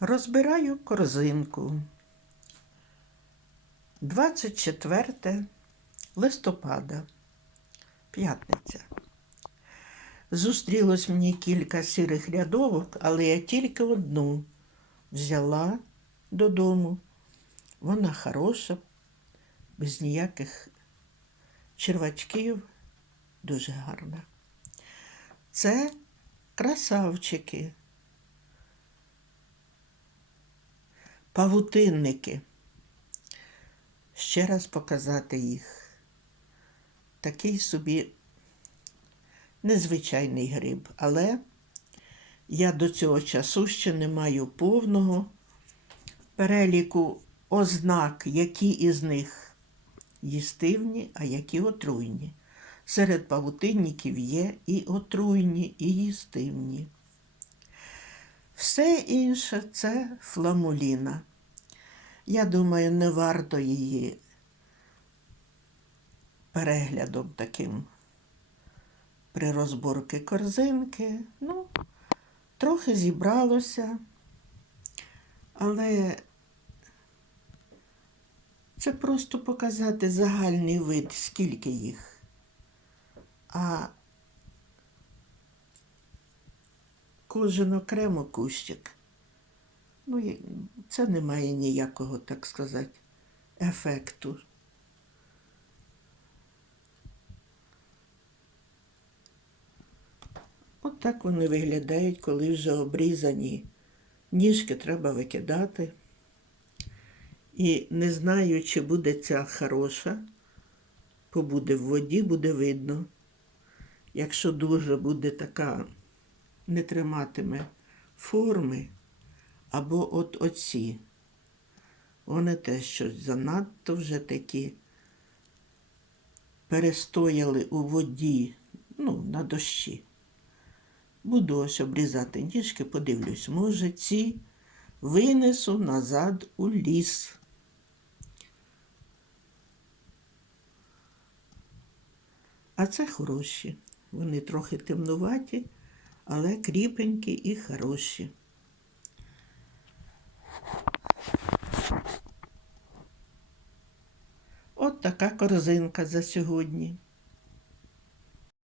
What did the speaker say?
Розбираю корзинку. 24 листопада, п'ятниця. Зустрілось мені кілька сірих рядовок, але я тільки одну взяла додому. Вона хороша, без ніяких червачків, дуже гарна. Це красавчики. Павутинники. Ще раз показати їх. Такий собі незвичайний гриб, але я до цього часу ще не маю повного переліку ознак, які із них їстивні, а які отруйні. Серед павутинників є і отруйні, і їстивні. Все інше це фламуліна. Я думаю, не варто її переглядом таким при розборки корзинки. Ну, трохи зібралося, але це просто показати загальний вид, скільки їх. А кожен окремо кущик. Ну, це не має ніякого, так сказати, ефекту. От так вони виглядають, коли вже обрізані. Ніжки треба викидати. І не знаю, чи буде ця хороша, побуде в воді, буде видно. Якщо дуже буде така не триматиме форми, або от оці. Вони теж щось занадто вже такі перестояли у воді, ну, на дощі. Буду ось обрізати ніжки, подивлюсь, може, ці винесу назад у ліс. А це хороші. Вони трохи темнуваті, але кріпенькі і хороші. От така корзинка за сьогодні.